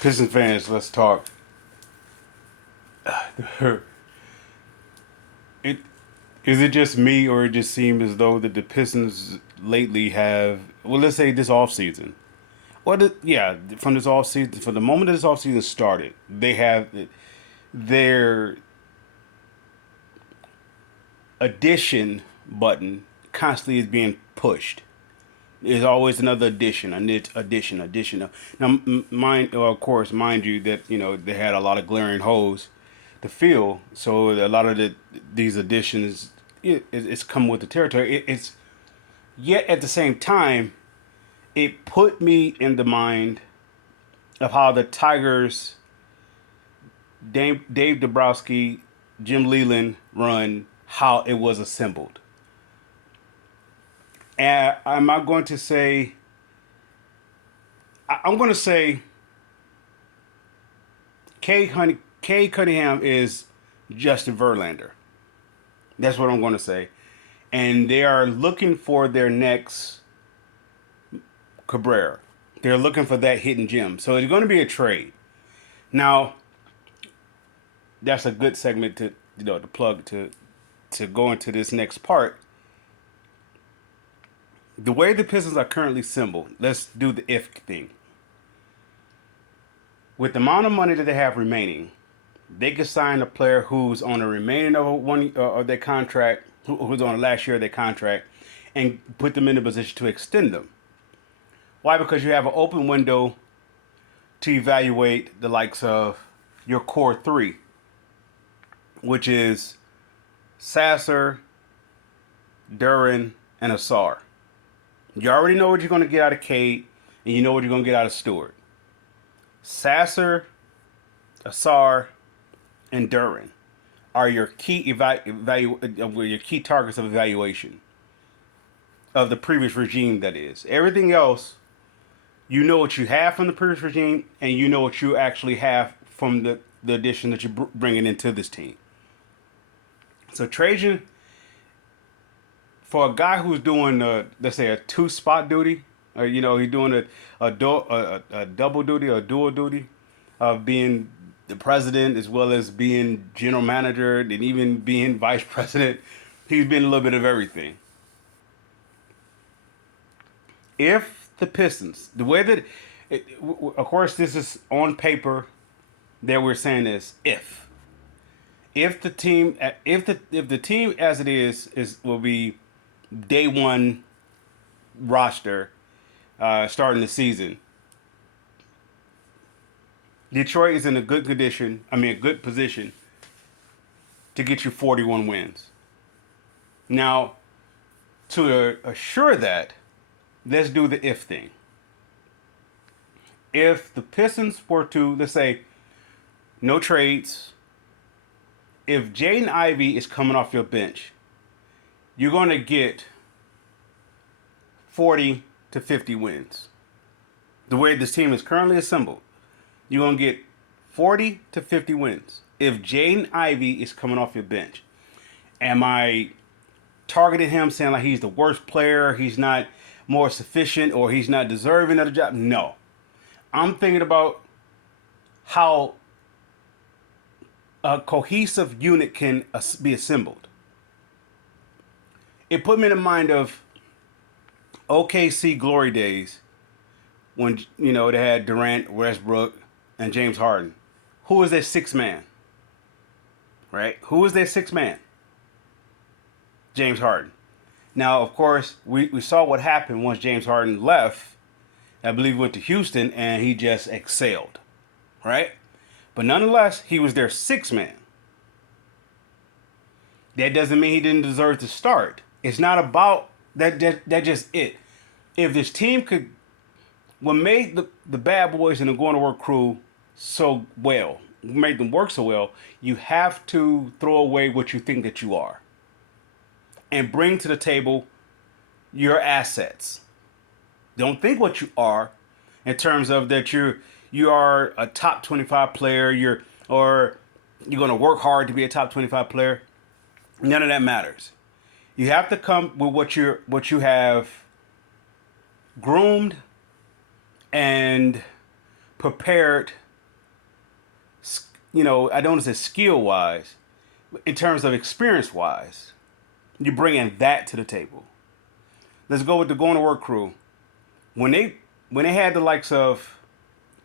Pistons fans, let's talk. It is it just me, or it just seems as though that the Pistons lately have, well, let's say this off season. Yeah, from this off season, from the moment this off season started, they have their addition button constantly is being pushed. There's always another addition, a knit addition, addition. Now, mind, well, of course, mind you that they had a lot of glaring holes to fill. So a lot of these additions, it's come with the territory. It's yet at the same time, it put me in the mind of how the Tigers, Dave Dabrowski, Jim Leland run, how it was assembled. And I'm not going to say. I'm going to say Kay Cunningham is Justin Verlander. That's what I'm going to say. And they are looking for their next Cabrera. They're looking for that hidden gem. So it's going to be a trade. Now, that's a good segment to plug to go into this next part. The way the Pistons are currently assembled, let's do the if thing. With the amount of money that they have remaining, they could sign a player who's on the remaining of one of their contract, who's on the last year of their contract, and put them in a position to extend them. Why? Because you have an open window to evaluate the likes of your core three, which is Sasser, Duran, and Asar. You already know what you're going to get out of Cade, and you know what you're going to get out of Stewart. Sasser, Asar, and Duran are your key your key targets of evaluation of the previous regime. That is, everything else, you know what you have from the previous regime, and you know what you actually have from the addition that you're bringing into this team. So Trajan, for a guy who's doing let's say a two spot duty, or he's doing a double duty or dual duty of being the president as well as being general manager and even being vice president. He's been a little bit of everything. If the Pistons, the way that, of course, this is on paper that we're saying this, if the team, if the team as it is will be day one roster starting the season, Detroit is in a good condition. I mean, a good position to get you 41 wins. Now, to assure that, let's do the if thing. If the Pistons were to, let's say, no trades, if Jaden Ivey is coming off your bench, you're going to get 40 to 50 wins. The way this team is currently assembled, you're going to get 40 to 50 wins if Jaden Ivey is coming off your bench. Am I targeting him saying like he's the worst player, he's not more sufficient, or he's not deserving of the job? No. I'm thinking about how a cohesive unit can be assembled. It put me in the mind of OKC glory days when they had Durant, Westbrook, and James Harden. Who was their sixth man? Right? Who was their sixth man? James Harden. Now, of course, we saw what happened once James Harden left. I believe he went to Houston and he just excelled. Right? But nonetheless, he was their sixth man. That doesn't mean he didn't deserve to start. It's not about that. That just it. If this team could, what made the bad boys and the going to work crew so well, made them work so well, you have to throw away what you think that you are and bring to the table your assets. Don't think what you are in terms of that you are a top 25 player, you're going to work hard to be a top 25 player. None of that matters. You have to come with what you have groomed and prepared I don't want to say skill wise, in terms of experience wise, you bring in that to the table. Let's go with the Going to Work crew. When they had the likes of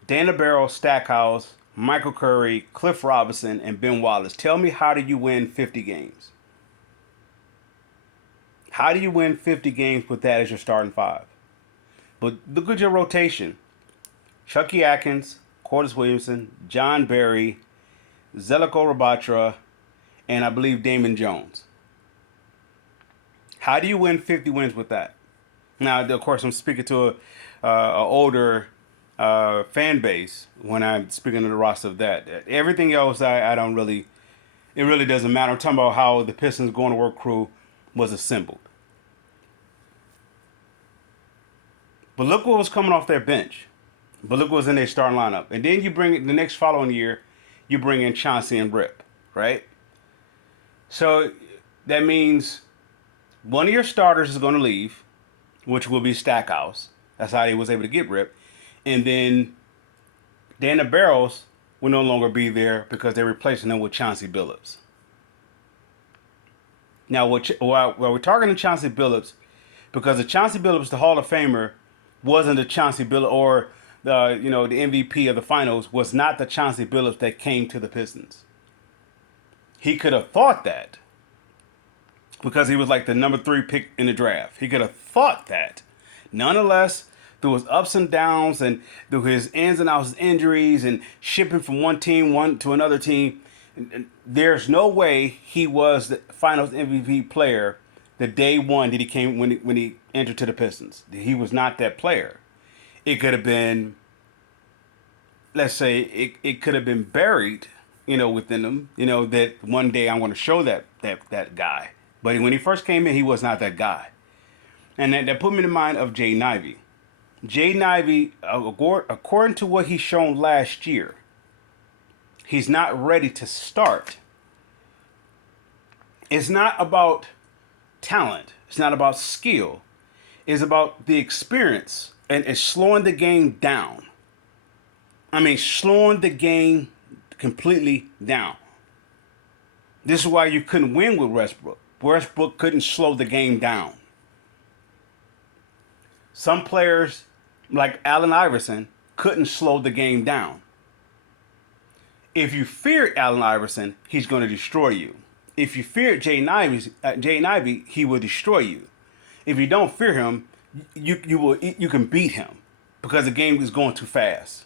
Dana Barrow, Stackhouse, Michael Curry, Cliff Robinson, and Ben Wallace, tell me, how do you win 50 games? How do you win 50 games with that as your starting five? But look at your rotation. Chucky Atkins, Cordis Williamson, John Barry, Zeljko Rabatra, and I believe Damon Jones. How do you win 50 wins with that? Now, of course, I'm speaking to a older fan base when I'm speaking to the roster of that. Everything else, I don't really, it really doesn't matter. I'm talking about how the Pistons Going to Work crew was assembled. But look what was coming off their bench. But look what was in their starting lineup. And then you bring the next following year, you bring in Chauncey and Rip, right? So that means one of your starters is going to leave, which will be Stackhouse. That's how he was able to get Rip. And then Dana Barrows will no longer be there because they're replacing him with Chauncey Billups. Now, while we're targeting Chauncey Billups, because the Chauncey Billups, the Hall of Famer, wasn't the Chauncey Billups, or the MVP of the finals was not the Chauncey Billups that came to the Pistons. He could have thought that because he was like the number 3 pick in the draft. He could have thought that. Nonetheless, through his ups and downs and through his ins and outs, injuries, and shipping from one team to another team, there's no way he was the Finals MVP player the day one that he came when he entered to the Pistons. He was not that player. It could have been, let's say, it could have been buried, within him, that one day I'm going to show that guy. But when he first came in, he was not that guy. And that put me in the mind of Jaden Ivey. Jaden Ivey, according to what he's shown last year, he's not ready to start. It's not about talent. It's not about skill. It's about the experience and slowing the game down. I mean, slowing the game completely down. This is why you couldn't win with Westbrook. Westbrook couldn't slow the game down. Some players, like Allen Iverson, couldn't slow the game down. If you feared Allen Iverson, he's going to destroy you. If you fear Jaden Ivey, he will destroy you. If you don't fear him, you can beat him because the game is going too fast,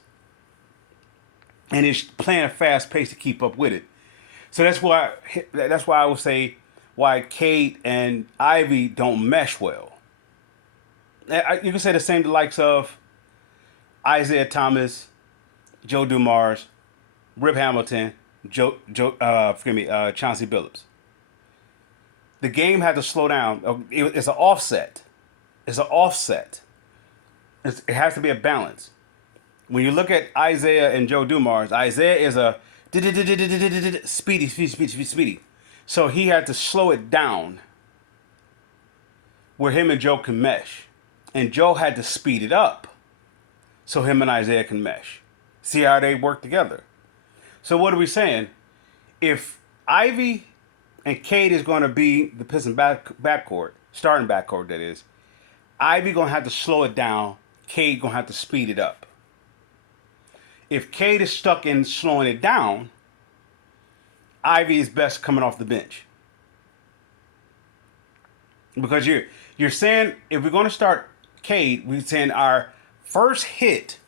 and it's playing a fast pace to keep up with it. So that's why I would say why Cade and Ivy don't mesh well. You can say the same to the likes of Isaiah Thomas, Joe Dumars, Rip Hamilton, Chauncey Billups. The game had to slow down. It's an offset. It has to be a balance. When you look at Isaiah and Joe Dumars, Isaiah is a speedy. So he had to slow it down where him and Joe can mesh. And Joe had to speed it up so him and Isaiah can mesh. See how they work together. So what are we saying? If Ivy and Cade is going to be the Pistons backcourt, starting backcourt that is, Ivy going to have to slow it down. Cade going to have to speed it up. If Cade is stuck in slowing it down, Ivy is best coming off the bench. Because you're saying if we're going to start Cade, we're saying our first hit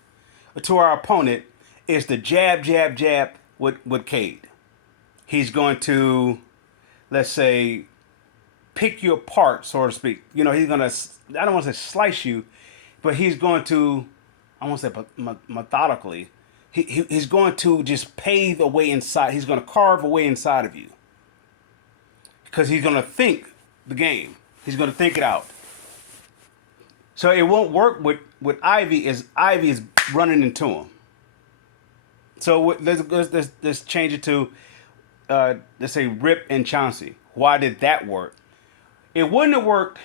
to our opponent is the jab with Cade. He's going to, let's say, pick you apart, so to speak. He's going to, I don't want to say slice you, but he's going to, I won't say methodically, he's going to just pave a way inside. He's going to carve a way inside of you. Because he's going to think the game. He's going to think it out. So it won't work with Ivy as Ivy is running into him. So let's change it to, let's say, Rip and Chauncey. Why did that work? It wouldn't have worked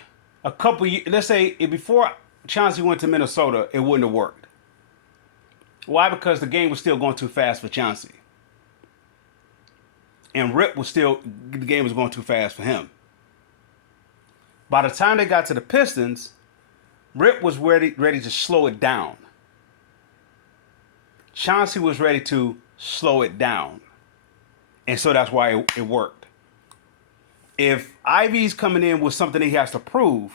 a couple years. Let's say before Chauncey went to Minnesota, it wouldn't have worked. Why? Because the game was still going too fast for Chauncey. and Rip was still, the game was going too fast for him. By the time they got to the Pistons, Rip was ready to slow it down. Chauncey was ready to slow it down. And so that's why it worked. If Ivy's coming in with something he has to prove,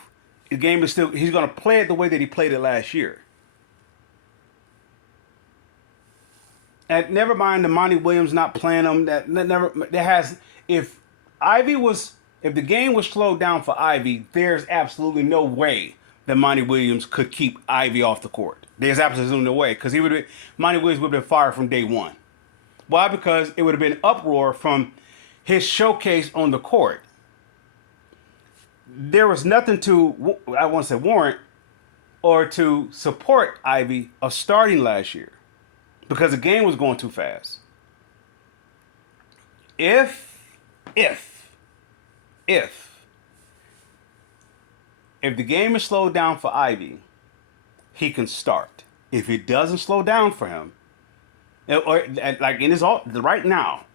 the game is still, he's going to play it the way that he played it last year. And never mind the Monty Williams not playing him. If the game was slowed down for Ivy, there's absolutely no way that Monty Williams could keep Ivy off the court. There's absolutely no way, because Monty Williams would have been fired from day one. Why? Because it would have been uproar from his showcase on the court. There was nothing to, I want to say, warrant or to support Ivy of starting last year, because the game was going too fast. If the game is slowed down for Ivy, he can start. If it doesn't slow down for him, or like in his right now,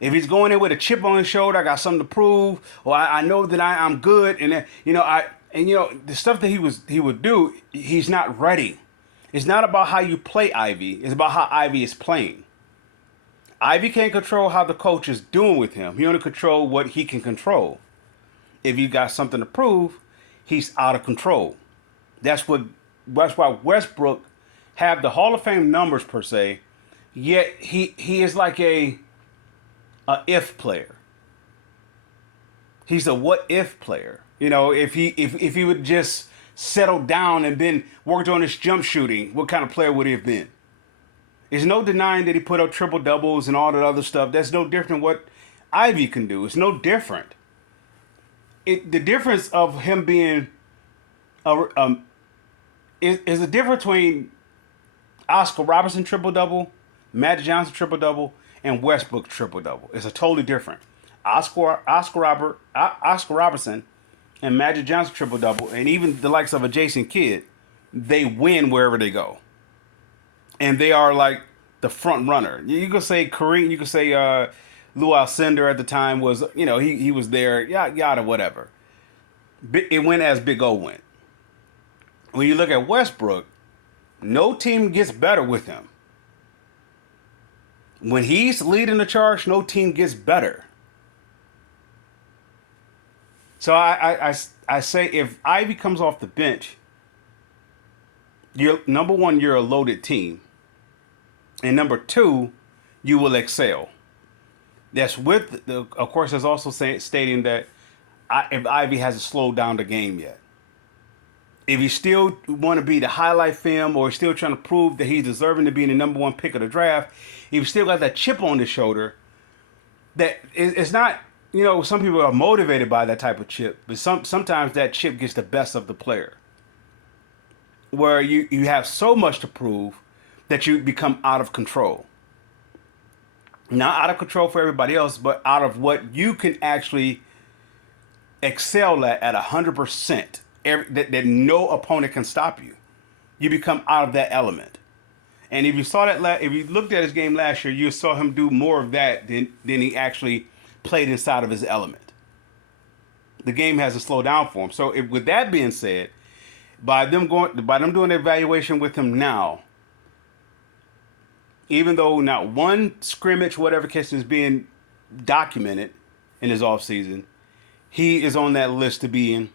if he's going in with a chip on his shoulder, I got something to prove, or I know that I'm good, and the stuff that he would do, he's not ready. It's not about how you play Ivy. It's about how Ivy is playing. Ivy can't control how the coach is doing with him. He only control what he can control. If you got something to prove, he's out of control. That's why Westbrook have the Hall of Fame numbers per se, yet he is like a if player. He's a what if player. If he would just settle down and then worked on his jump shooting, what kind of player would he have been? There's no denying that he put up triple doubles and all that other stuff. That's no different than what Ivy can do. It's no different. The difference of him being is the difference between Oscar Robertson triple double, Magic Johnson triple double, and Westbrook triple double. It's a totally different. Oscar Robertson and Magic Johnson triple double, and even the likes of a Jason Kidd, they win wherever they go, and they are like the front runner. You could say Kareem, you could say Lou Alcindor at the time was, he was there, yada whatever. It went as Big O went. When you look at Westbrook, no team gets better with him. When he's leading the charge, no team gets better. So I say if Ivy comes off the bench, number one, you're a loaded team. And number two, you will excel. That's of course, there's also stating that if Ivy hasn't slowed down the game yet. If you still want to be the highlight film, or still trying to prove that he's deserving to be in the number one pick of the draft, if you still got that chip on his shoulder, that it's not, some people are motivated by that type of chip, but sometimes that chip gets the best of the player, where you have so much to prove that you become out of control. Not out of control for everybody else, but out of what you can actually excel at 100%. That no opponent can stop you. You become out of that element. And if you saw that, if you looked at his game last year, you saw him do more of that than he actually played inside of his element. The game hasn't slowed down for him. So with that being said, by them doing the evaluation with him now, even though not one scrimmage, whatever case, is being documented in his offseason, he is on that list to be in.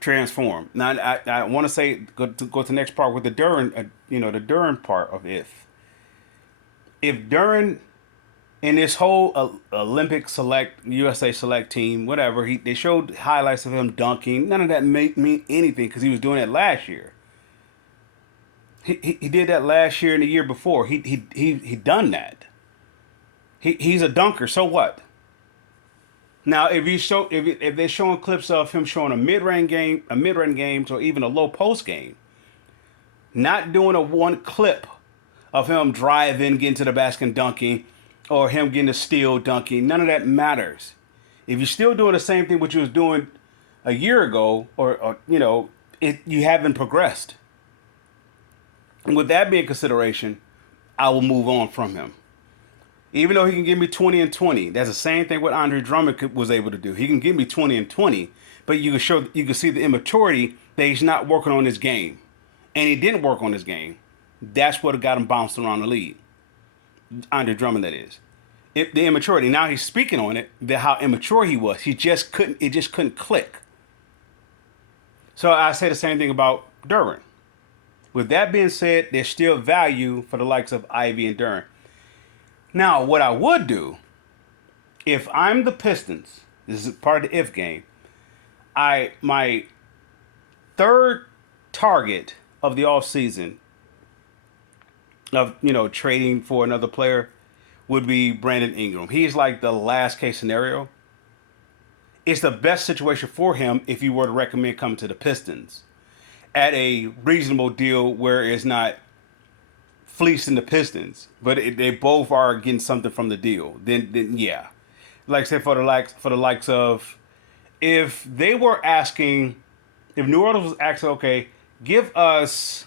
Transform. Now, I want to say go to the next part with the Duren, the Duren part of if Duren in this whole Olympic select, USA select team, whatever, they showed highlights of him dunking. None of that mean anything because he was doing it last year. He did that last year and the year before. He done that. He's a dunker. So what? Now, if they're showing clips of him showing a mid-range games, or even a low post game, not doing a one clip of him driving, getting to the basket and dunking, or him getting a steal dunking, none of that matters. If you're still doing the same thing what you was doing a year ago, or you haven't progressed. And with that being consideration, I will move on from him. Even though he can give me 20 and 20, that's the same thing what Andre Drummond was able to do. He can give me 20 and 20, but you can see the immaturity that he's not working on his game, and he didn't work on his game. That's what got him bounced around the league. Andre Drummond, that is. The immaturity. Now he's speaking on it, how immature he was. He just couldn't. It just couldn't click. So I say the same thing about Duren. With that being said, there's still value for the likes of Ivy and Duren. Now, what I would do, if I'm the Pistons, this is part of the if game, my third target of the offseason of trading for another player would be Brandon Ingram. He's like the last case scenario. It's the best situation for him if you were to recommend coming to the Pistons at a reasonable deal where it's not fleecing the Pistons, but they both are getting something from the deal. Then yeah, like I said, for the likes of, if they were asking, if New Orleans was asking, okay, give us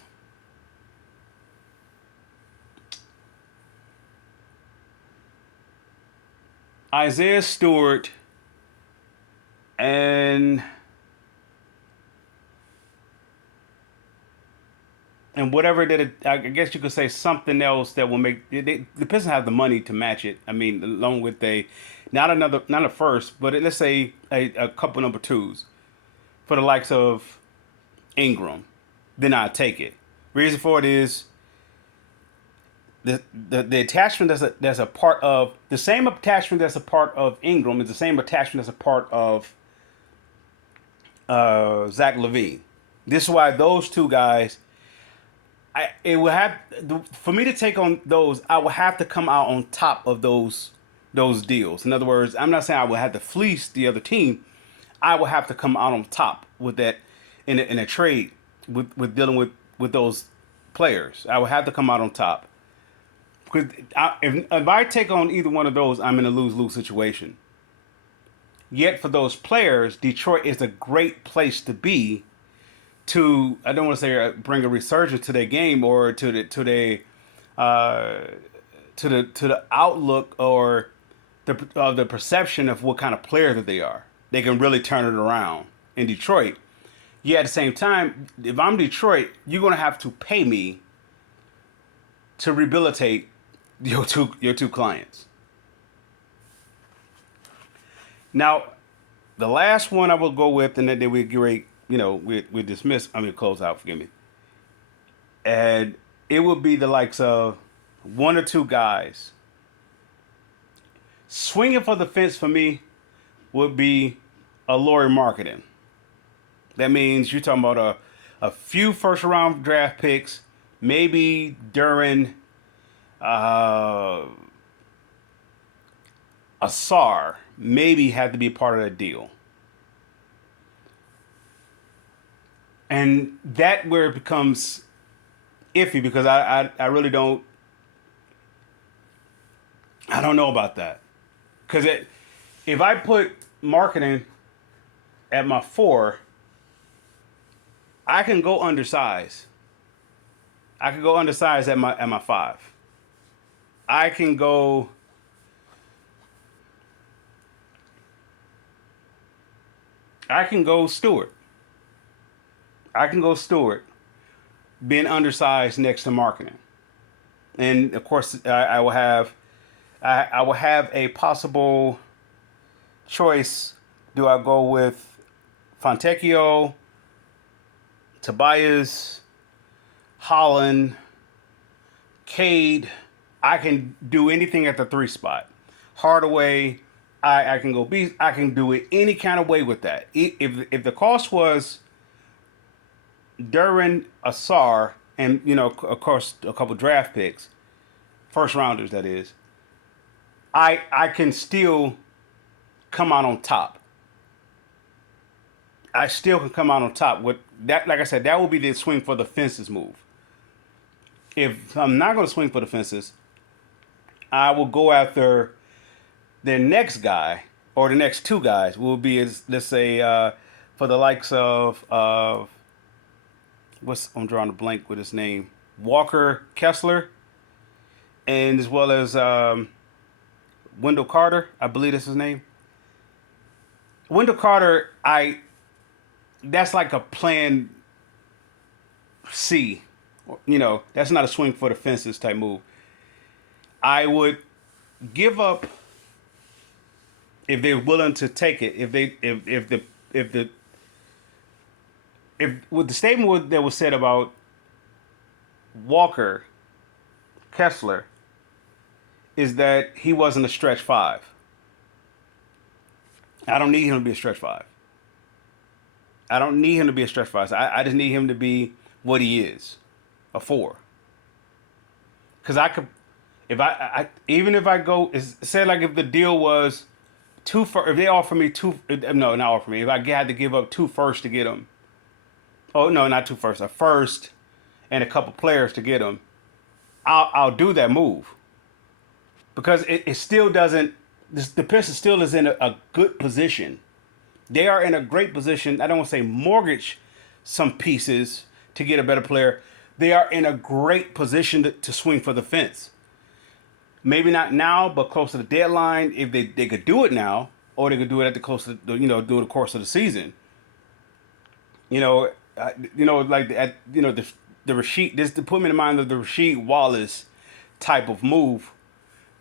Isaiah Stewart and whatever that I guess you could say something else that will make the Pistons have the money to match it. I mean, along with not a first, but let's say a couple number twos for the likes of Ingram, then I'd take it. Reason for it is the attachment that's a part of the same attachment that's a part of Ingram is the same attachment that's a part of Zach LaVine. This is why those two guys. It would have for me to take on those. I would have to come out on top of those deals. In other words, I'm not saying I would have to fleece the other team. I would have to come out on top with that in a trade with dealing with those players. I would have to come out on top. Because if I take on either one of those, I'm in a lose-lose situation. Yet for those players, Detroit is a great place to be. I don't want to say bring a resurgence to their game or to the outlook or the perception of what kind of player that they are. They can really turn it around in Detroit. Yet at the same time, if I'm Detroit, you're going to have to pay me to rehabilitate your two clients. Now, the last one I will go with, and then we get ready. We dismiss. Close out. Forgive me. And it would be the likes of one or two guys. Swinging for the fence for me would be a Lauri Markkanen. That means you're talking about a few first round draft picks, maybe during Asar, maybe had to be part of that deal. And that where it becomes iffy because I really don't know about that. Because if I put Markkanen at my 4, I can go undersized. I can go undersized at my 5. I can go Stewart. I can go Stewart being undersized next to Markkanen. And of course I will have a possible choice. Do I go with Fontecchio, Tobias, Holland, Cade? I can do anything at the 3 spot. Hardaway, I can go B. I can do it any kind of way with that. If the cost was Duren, Asar, and of course a couple draft picks, first rounders that is, I can still come out on top. I still can come out on top with that. Like I said, that will be the swing for the fences move. If I'm not going to swing for the fences, I will go after the next guy or the next 2 guys. Will be, let's say, for the likes of I'm drawing a blank with his name, Walker Kessler, and as well as Wendell Carter, I believe that's his name. Wendell Carter, that's like a plan C. That's not a swing for the fences type move. I would give up if they're willing to take it. If with the statement that was said about Walker Kessler is that he wasn't a stretch five. I don't need him to be a stretch five. I don't need him to be a stretch five. I just need him to be what he is, a four. Because I could, if I even if I go, say like if the deal was if they offer me no, not offer me. If I had to give up 2 firsts to get him, oh no, not 2 firsts, a first and a couple players to get him, I'll do that move because it still doesn't. The Pistons still is in a good position. They are in a great position. I don't want to say mortgage some pieces to get a better player. They are in a great position to swing for the fence. Maybe not now, but close to the deadline. If they could do it now, or they could do it at the close to during the course of the season. Like the Rasheed. This to put me in mind of the Rasheed Wallace type of move.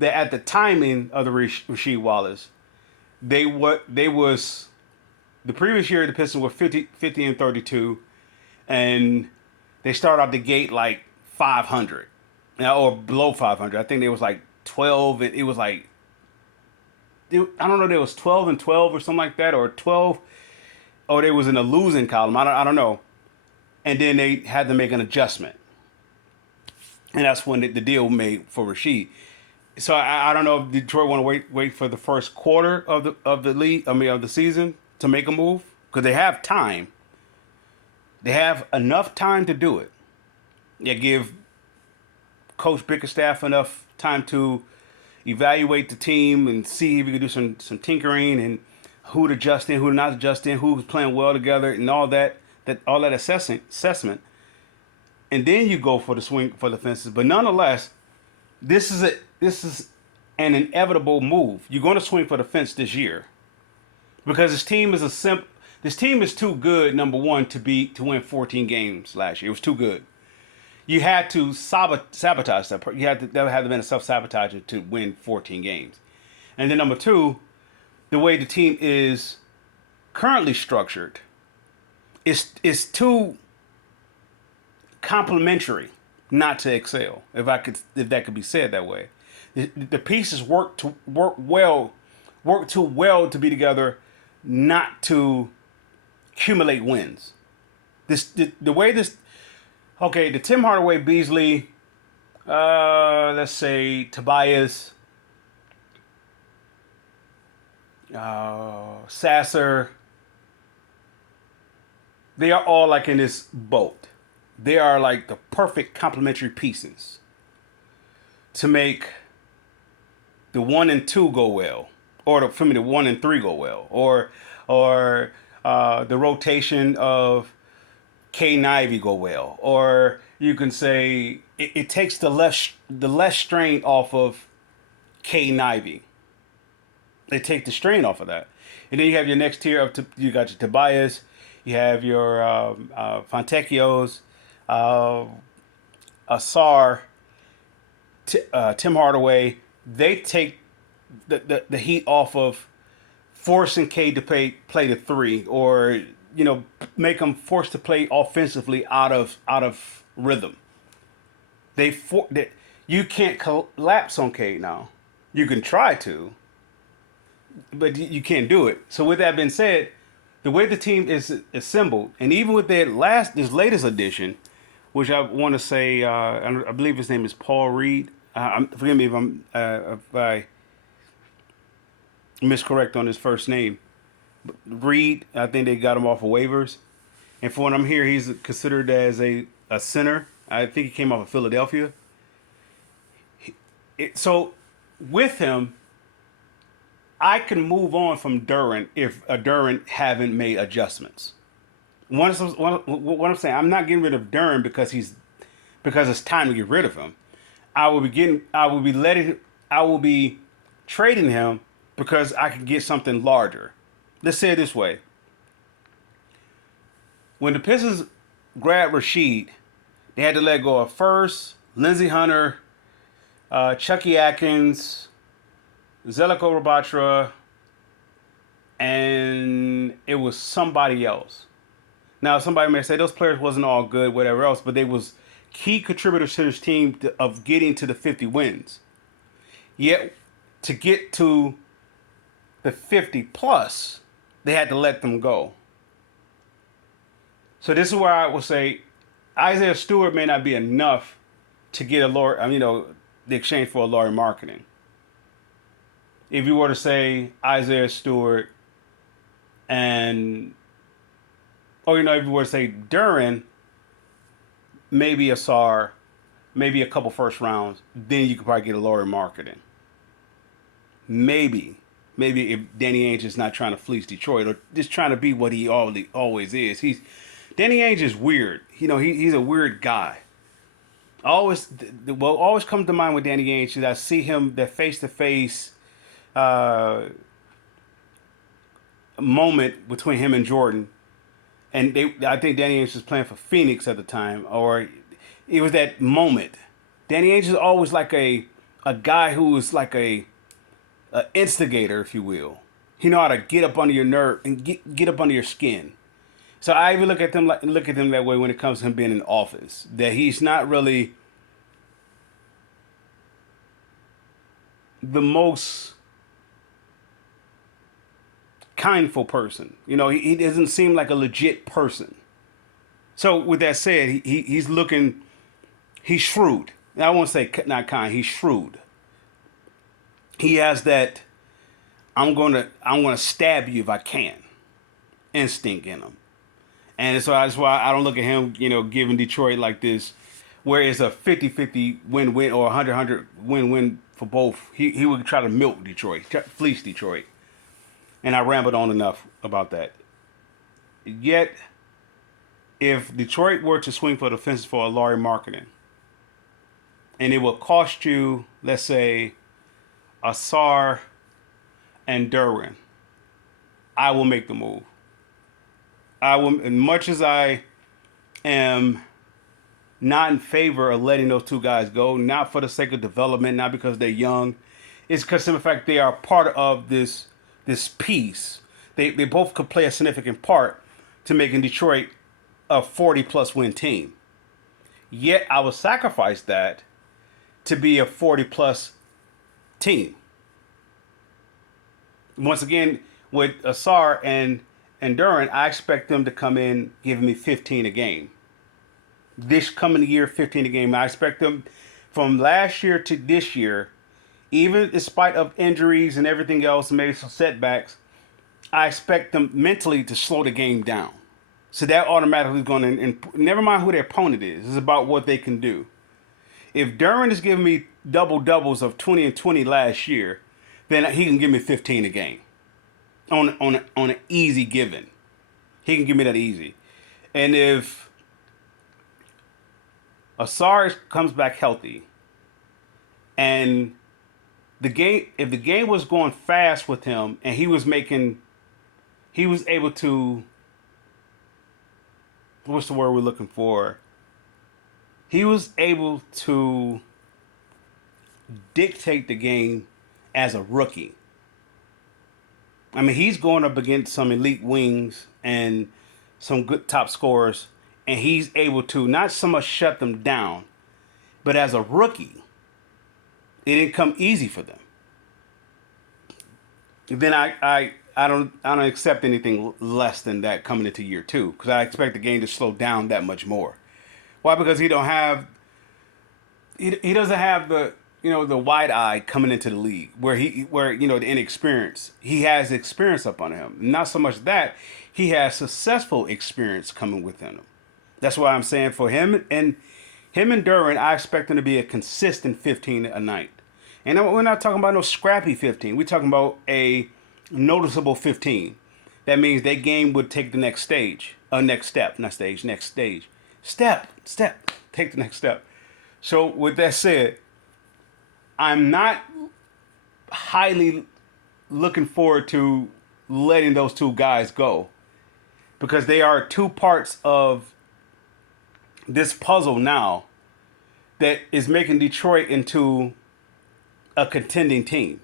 That at the timing of the Rasheed Wallace, they was the previous year the Pistons were 50 and 32, and they started out the gate like 500, or below 500. I think they was like 12, and it was like I don't know, there was 12 and 12 or something like that, or 12, or they was in a losing column. I don't know, and then they had to make an adjustment, and that's when the deal made for Rasheed. So I don't know if Detroit want to wait for the first quarter of the league. Of the season to make a move because they have time. They have enough time to do it. They give Coach Bickerstaff enough time to evaluate the team and see if we can do some tinkering and who to adjust in, who to not adjust in, who's playing well together, and all that assessment. And then you go for the swing for the fences. But nonetheless, this is an inevitable move. You're going to swing for the fence this year because this team is too good. Number one, to win 14 games last year. It was too good. You had to sabotage that. That had been a self-sabotage to win 14 games. And then number two, the way the team is currently structured is too complementary not to excel. If that could be said that way, the pieces work too well to be together, not to accumulate wins. The way this, okay, the Tim Hardaway Beasley, let's say Tobias, Sasser, they are all like in this boat. They are like the perfect complementary pieces to make the 1 and 2 go well, or the 1 and 3 go well, or the rotation of Caden Ivey go well, or you can say it takes the less strain off of Caden Ivey. They take the strain off of that, and then you have your next tier of you got your Tobias, you have your Fontecchios, Asar, Tim Hardaway. They take the heat off of forcing Cade to play the 3, or make them forced to play offensively out of rhythm. You can't collapse on Cade now. You can try to, but you can't do it. So with that being said, the way the team is assembled, and even with this latest addition, which I want to say, I believe his name is Paul Reed. Forgive me if I miscorrect on his first name. Reed, I think they got him off of waivers, and from what I'm hearing, he's considered as a center. I think he came off of Philadelphia. So with him, I can move on from Duren if Duren haven't made adjustments. What I'm saying, I'm not getting rid of Duren because it's time to get rid of him. I will be trading him because I could get something larger. Let's say it this way. When the Pistons grabbed Rasheed, they had to let go of first, Lindsey Hunter, Chucky Atkins, Zeljko Rabatra, and it was somebody else. Now, somebody may say those players wasn't all good, whatever else, but they was key contributors to this team of getting to the 50 wins. Yet, to get to the 50 plus, they had to let them go. So this is where I would say Isaiah Stewart may not be enough to get a Lauri, the exchange for a Lauri Markkanen. If you were to say Isaiah Stewart and, if you were to say Duren, maybe a Sarr, maybe a couple first rounds, then you could probably get a Lauri Markkanen. Maybe if Danny Ainge is not trying to fleece Detroit or just trying to be what he always is. Danny Ainge is weird. He's a weird guy. Always comes to mind with Danny Ainge is I see him that face-to-face moment between him and Jordan, and I think Danny Ainge was playing for Phoenix at the time, or it was that moment. Danny Ainge is always like a guy who is like a instigator, if you will. He know how to get up under your nerve and get up under your skin. So I even look at them that way when it comes to him being in office. That he's not really the most kindful person. He doesn't seem like a legit person. So with that said, he's shrewd. I won't say not kind. He's shrewd. He has that I'm gonna stab you if I can instinct in him. And so that's why I don't look at him, giving Detroit like this, where it's a 50-50 win-win or 100-100 win-win for both. He would try to milk Detroit, fleece Detroit. And I rambled on enough about that. Yet, if Detroit were to swing for the fences for a Lauri Markkanen, and it will cost you, let's say, a Sarr and Duren, I will make the move. I will, as much as I am not in favor of letting those two guys go, not for the sake of development, not because they're young, it's because of the fact they are part of this piece. They both could play a significant part to making Detroit a 40-plus win team. Yet I will sacrifice that to be a 40-plus team. Once again, with Sarr and Duren, I expect them to come in giving me 15 a game. This coming year, 15 a game. I expect them from last year to this year, even in spite of injuries and everything else, maybe some setbacks, I expect them mentally to slow the game down. So that automatically is going to, and never mind who their opponent is, it's about what they can do. If Duren is giving me double-doubles of 20 and 20 last year, then he can give me 15 a game. On an easy given. He can give me that easy. And if Sarr comes back healthy and if the game was going fast with him and he was able to, what's the word we're looking for? He was able to dictate the game as a rookie. I mean, he's going up against some elite wings and some good top scorers, and he's able to not so much shut them down, but as a rookie, it didn't come easy for them. Then I don't accept anything less than that coming into year two, because I expect the game to slow down that much more. Why? Because he doesn't have the the wide eye coming into the league where the inexperience. He has experience up on him. Not so much that he has successful experience coming within him. That's why I'm saying for him and Duren, I expect him to be a consistent 15 a night. And we're not talking about no scrappy 15. We're talking about a noticeable 15. That means that game would take the next stage. Next step. Not stage, next stage. Step. Take the next step. So with that said, I'm not highly looking forward to letting those two guys go because they are two parts of this puzzle now that is making Detroit into a contending team.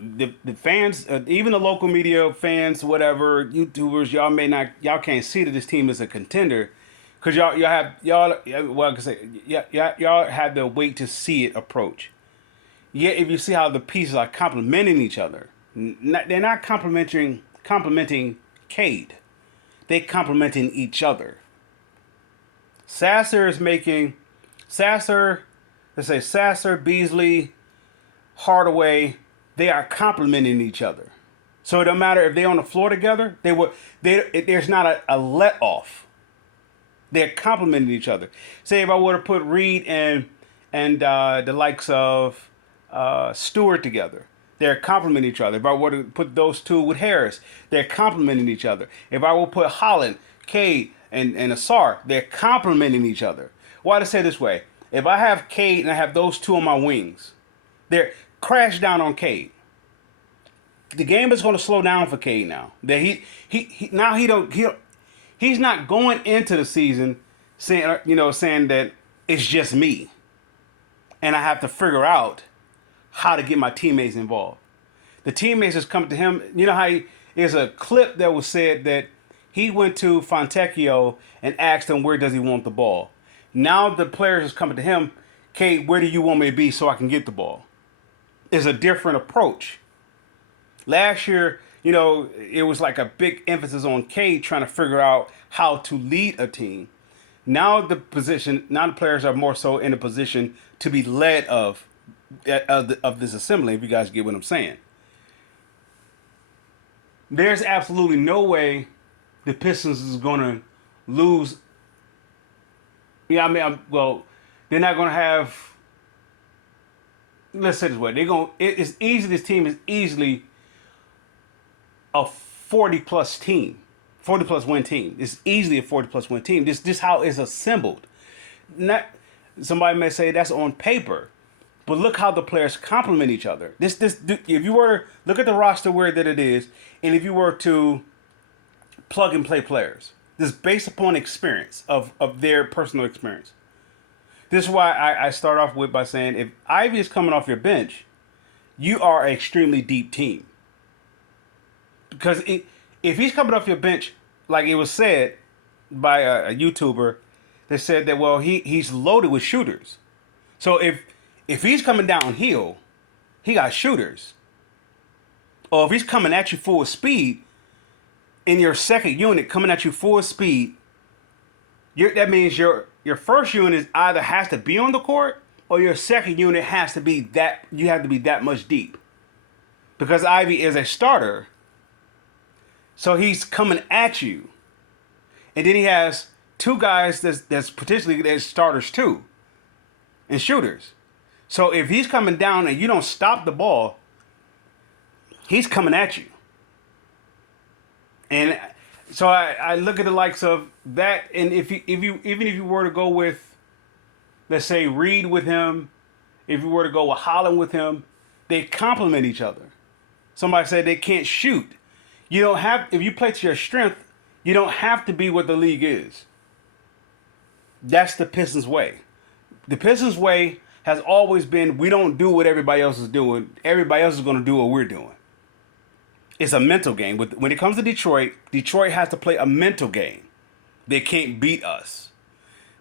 The fans, even the local media fans, whatever YouTubers, y'all can't see that this team is a contender because well, I can say y'all have to wait to see it approach. Yet if you see how the pieces are complementing each other, they're not complimenting Cade, they're complementing each other. Sasser, Beasley, Hardaway, they are complementing each other. So it don't matter if they're on the floor together, there's not a let off. They're complementing each other. Say if I were to put Reed and the likes of Stewart together, they're complementing each other. If I were to put those two with Harris, they're complementing each other. If I were to put Holland, Cade, and Asar, they're complementing each other. Why to say it this way? If I have Cade and I have those two on my wings, they're crash down on Cade. The game is going to slow down for Cade now. That he's not going into the season saying that it's just me, and I have to figure out how to get my teammates involved. The teammates just come to him. You know how there's a clip that was said that he went to Fontecchio and asked him where does he want the ball. Now the players is coming to him, Cade, where do you want me to be so I can get the ball? It's a different approach. Last year, it was like a big emphasis on Cade trying to figure out how to lead a team. Now the players are more so in a position to be led of this assembly, if you guys get what I'm saying. There's absolutely no way the Pistons is going to lose. They're not going to have. Let's say this way: It's easy. This team is easily a 40+ team, 40+ win team. It's easily a 40+ win team. This how it's assembled. Not somebody may say that's on paper, but look how the players complement each other. If you were to look at the roster where that it is, and if you were to plug and play players, this is based upon experience of their personal experience. This is why I start off by saying if Ivy is coming off your bench, you are an extremely deep team. Because if he's coming off your bench, like it was said by a YouTuber, that said that he's loaded with shooters. So if he's coming downhill, he got shooters. Or if he's coming at you full speed, in your second unit coming at you full speed, that means your first unit either has to be on the court or your second unit has to be you have to be that much deep. Because Ivy is a starter, so he's coming at you. And then he has two guys that's potentially starters too, and shooters. So if he's coming down and you don't stop the ball, he's coming at you. And so I look at the likes of that, and if you were to go with, let's say, Reed with him, if you were to go with Holland with him, they complement each other. Somebody said they can't shoot. You don't have, if you play to your strength, you don't have to be what the league is. That's the Pistons way. The Pistons way has always been, we don't do what everybody else is doing. Everybody else is going to do what we're doing. It's a mental game. When it comes to Detroit, Detroit has to play a mental game. They can't beat us.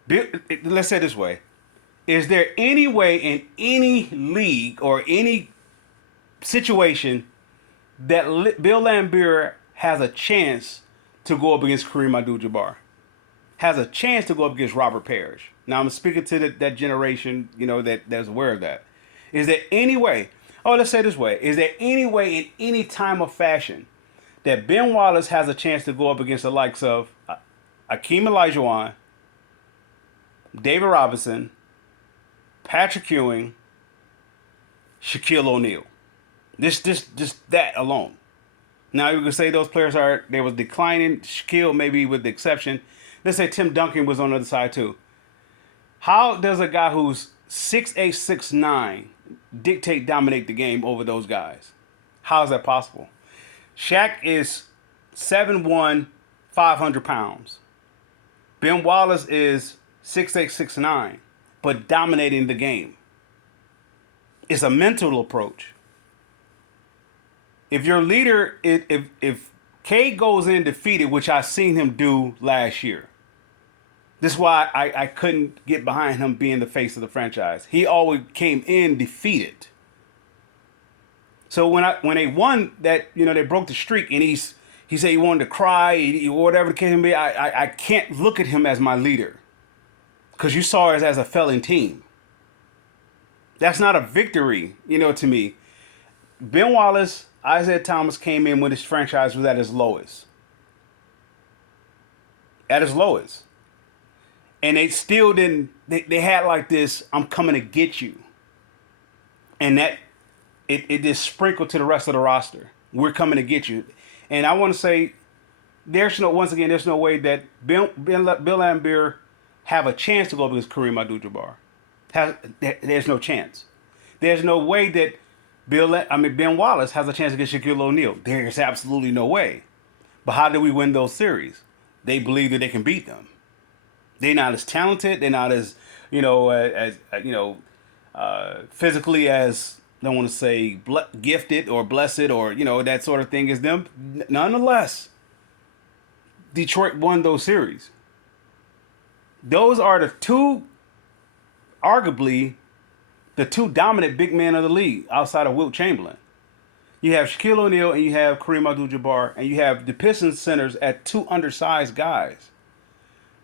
Let's say it this way. Is there any way in any league or any situation that Bill Laimbeer has a chance to go up against Kareem Abdul-Jabbar? Has a chance to go up against Robert Parrish? Now I'm speaking to that generation, that's aware of that. Is there any way? Oh, let's say it this way. Is there any way in any time or fashion that Ben Wallace has a chance to go up against the likes of Akeem Olajuwon, David Robinson, Patrick Ewing, Shaquille O'Neal? Just that alone. Now you can say those players they was declining. Shaquille maybe with the exception. Let's say Tim Duncan was on the other side too. How does a guy who's 6'8", 6'9", dictate, dominate the game over those guys. How is that possible? Shaq is 7'1", 500 pounds. Ben Wallace is 6'8", 6'9", but dominating the game. It's a mental approach. If your leader, if K goes in defeated, which I seen him do last year, this is why I couldn't get behind him being the face of the franchise. He always came in defeated. So when they won that, they broke the streak, and he said he wanted to cry, whatever the case may be. I can't look at him as my leader, because you saw us as a failing team. That's not a victory, to me. Ben Wallace, Isaiah Thomas came in when this franchise was at its lowest. At its lowest. And they still didn't, they had like this, I'm coming to get you. And that, it just sprinkled to the rest of the roster. We're coming to get you. And I want to say, there's no way that Bill Laimbeer have a chance to go against Kareem Abdul-Jabbar. There's no chance. There's no way that Ben Wallace has a chance against Shaquille O'Neal. There's absolutely no way. But how did we win those series? They believe that they can beat them. They're not as talented. They're not as, physically as, I don't want to say gifted or blessed or, that sort of thing as them. Nonetheless, Detroit won those series. Those are arguably the two dominant big men of the league outside of Wilt Chamberlain. You have Shaquille O'Neal and you have Kareem Abdul-Jabbar, and you have the Pistons centers at two undersized guys.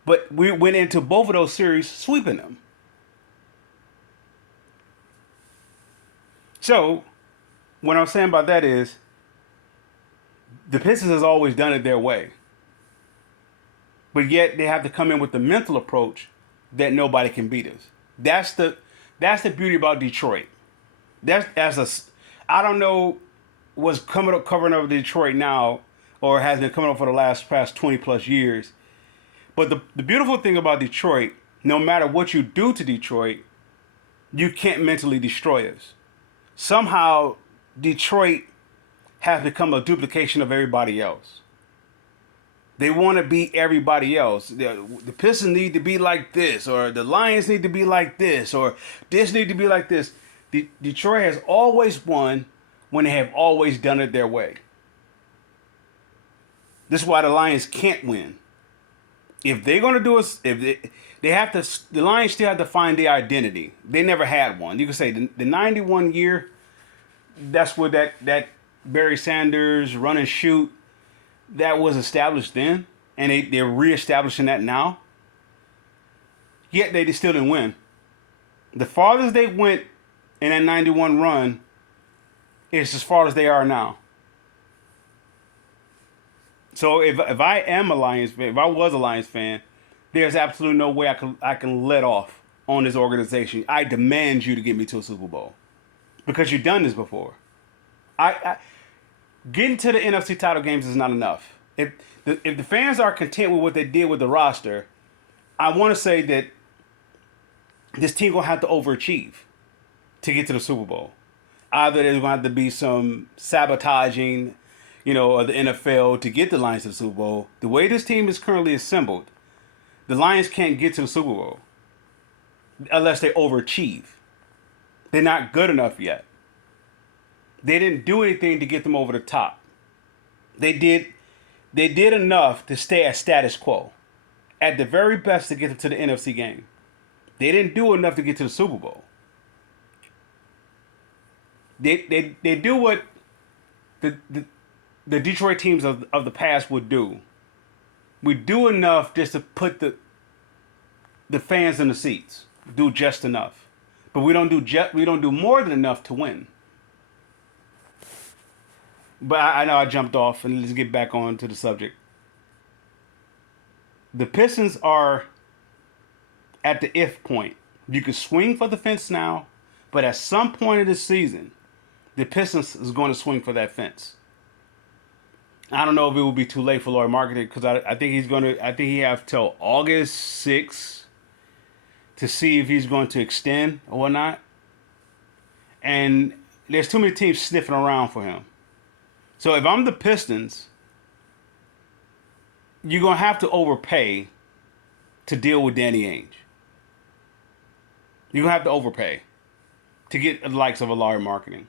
But we went into both of those series sweeping them. So, what I'm saying about that is, the Pistons has always done it their way. But yet they have to come in with the mental approach that nobody can beat us. That's the beauty about Detroit. I don't know what's covering over Detroit now, or has been coming up for the past 20 plus years. But the beautiful thing about Detroit, no matter what you do to Detroit, you can't mentally destroy us. Somehow, Detroit has become a duplication of everybody else. They want to beat everybody else. The Pistons need to be like this, or the Lions need to be like this, or this need to be like this. Detroit has always won when they have always done it their way. This is why the Lions can't win. If they're going to do it, the Lions still have to find their identity. They never had one. You can say the 91 year, that's where that Barry Sanders run and shoot, that was established then, and they're reestablishing that now. Yet they still didn't win. The farthest they went in that 91 run is as far as they are now. So if I am a Lions fan, if I was a Lions fan, there's absolutely no way I can let off on this organization. I demand you to get me to a Super Bowl, because you've done this before. Getting to the NFC title games is not enough. If the fans are content with what they did with the roster, I want to say that this team gonna have to overachieve to get to the Super Bowl. Either there's gonna have to be some sabotaging, of the NFL to get the Lions to the Super Bowl. The way this team is currently assembled, the Lions can't get to the Super Bowl unless they overachieve. They're not good enough yet. They didn't do anything to get them over the top. They did enough to stay at status quo. At the very best, to get them to the NFC game. They didn't do enough to get to the Super Bowl. They do what the Detroit teams of the past would do. We do enough just to put the fans in the seats. Do just enough. But we don't do more than enough to win. But I know I jumped off, and let's get back on to the subject. The Pistons are at the if point. You can swing for the fence now, but at some point of this season, the Pistons is going to swing for that fence. I don't know if it will be too late for Lauri Markkanen, because I think he have till August 6th to see if he's going to extend or not. and there's too many teams sniffing around for him. So if I'm the Pistons, you're gonna have to overpay to deal with Danny Ainge. You're gonna have to overpay to get the likes of a Larry Marketing.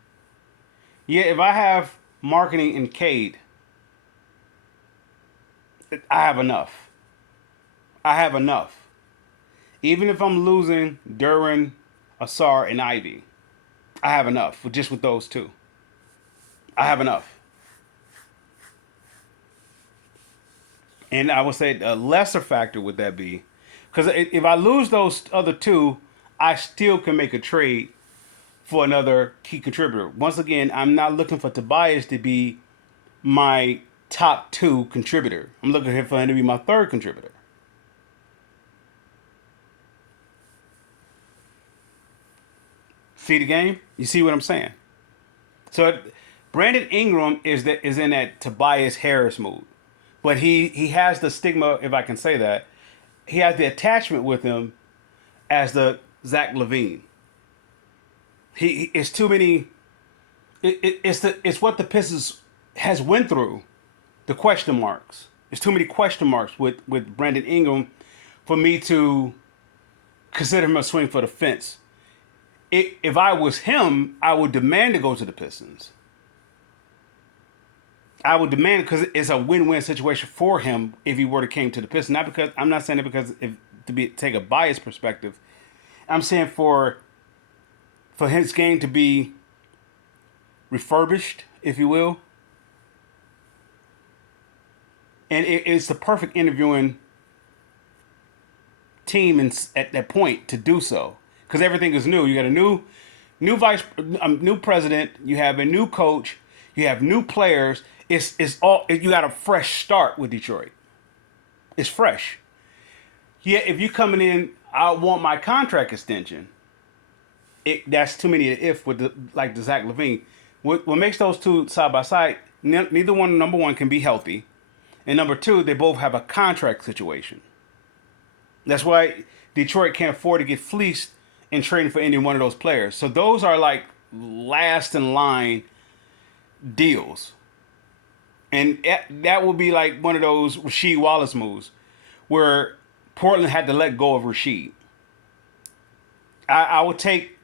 Yeah, if I have Marketing and Cade, I have enough. I have enough. Even if I'm losing Duran, Asar, and Ivy, I have enough just with those two. I have enough. And I would say a lesser factor would that be, because if I lose those other two, I still can make a trade for another key contributor. Once again, I'm not looking for Tobias to be my top two contributor. I'm looking for him to be my third contributor. See the game? You see what I'm saying? So Brandon Ingram is in that Tobias Harris mood, but he has the stigma, if I can say that. He has the attachment with him as the Zach LaVine. It's too many. It's what the Pistons has went through. The question marks. There's too many question marks with Brandon Ingram for me to consider him a swing for the fence. If I was him, I would demand to go to the Pistons. I would demand, because it's a win-win situation for him if he were to came to the Pistons. Not because I'm not saying it because take a biased perspective. I'm saying for his game to be refurbished, if you will, and it's the perfect interviewing team at that point to do so, because everything is new. You got a new president. You have a new coach. You have new players. It's all, you got a fresh start with Detroit. It's fresh. Yeah, if you coming in, I want my contract extension. That's too many if with the Zach LaVine. What makes those two side by side? Neither one, number one, can be healthy, and number two, they both have a contract situation. That's why Detroit can't afford to get fleeced in trading for any one of those players. So those are like last in line deals. And that will be like one of those Rasheed Wallace moves where Portland had to let go of Rasheed. I would take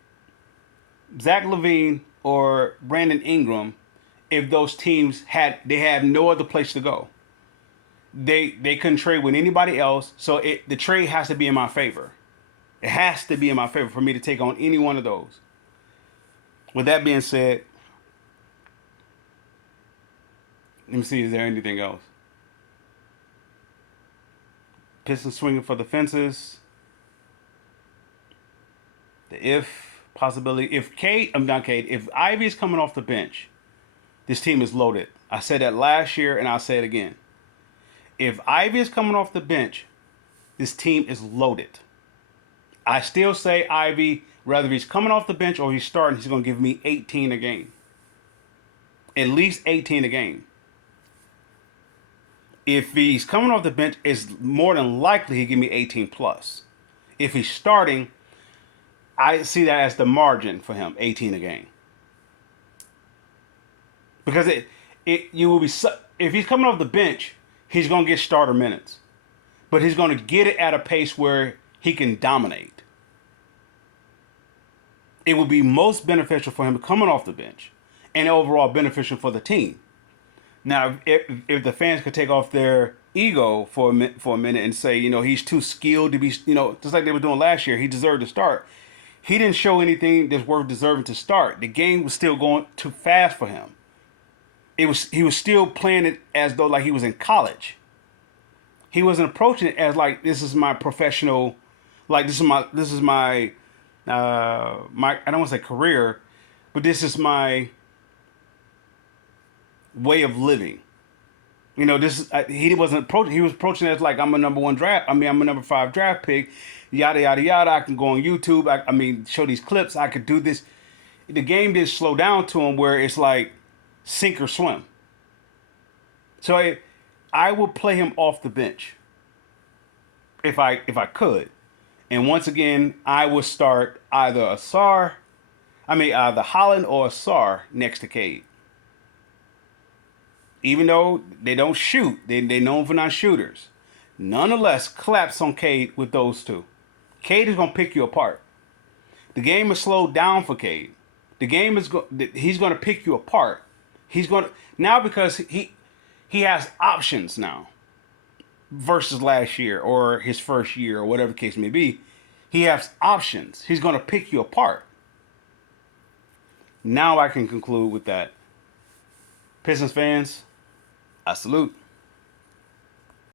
Zach LaVine or Brandon Ingram if those teams have no other place to go. They couldn't trade with anybody else, so the trade has to be in my favor. It has to be in my favor for me to take on any one of those. With that being said, let me see, is there anything else? Pistons swinging for the fences. The if possibility. If Ivy is coming off the bench, this team is loaded. I said that last year and I'll say it again. If Ivy is coming off the bench, this team is loaded. I still say Ivy, whether he's coming off the bench or he's starting, he's going to give me 18 a game. At least 18 a game. If he's coming off the bench, it's more than likely he'll give me 18 plus. If he's starting, I see that as the margin for him, 18 a game. Because you will be, if he's coming off the bench, he's going to get starter minutes. But he's going to get it at a pace where he can dominate. It would be most beneficial for him coming off the bench and overall beneficial for the team. Now, if the fans could take off their ego for a minute and say, he's too skilled to be, just like they were doing last year, he deserved to start. He didn't show anything that's worth deserving to start. The game was still going too fast for him. He was still playing it as though like he was in college. He wasn't approaching it as like, this is my professional, like this is my I don't want to say career, but this is my way of living. He wasn't approaching. He was approaching it as like, I'm a number 5 draft pick, yada yada yada. I can go on YouTube. Show these clips. I could do this. The game didn't slow down to him where it's like sink or swim. So I would play him off the bench if I could, and once again I would start either Asar. I mean, the Holland or Sar next to Cade. Even though they don't shoot, they known for not shooters. Nonetheless, collapse on Cade with those two. Cade is gonna pick you apart. The game is slowed down for Cade. The game is he's gonna pick you apart. He's gonna now because he has options now versus last year or his first year or whatever the case may be. He has options. He's gonna pick you apart. Now I can conclude with that. Pistons fans, I salute.